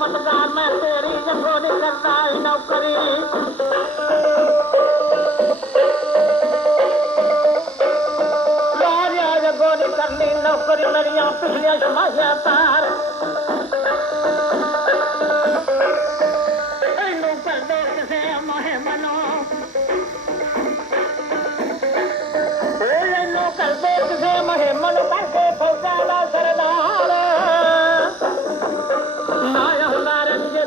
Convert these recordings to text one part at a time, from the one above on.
मटदा मैं तेरी जो नहीं करता नौकरी करनी नौकरी मेरिया पिछलिया छमाशिया तार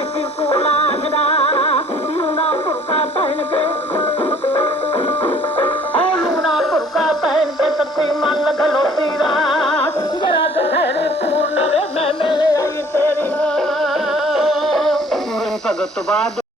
फुरा पहने तीनर में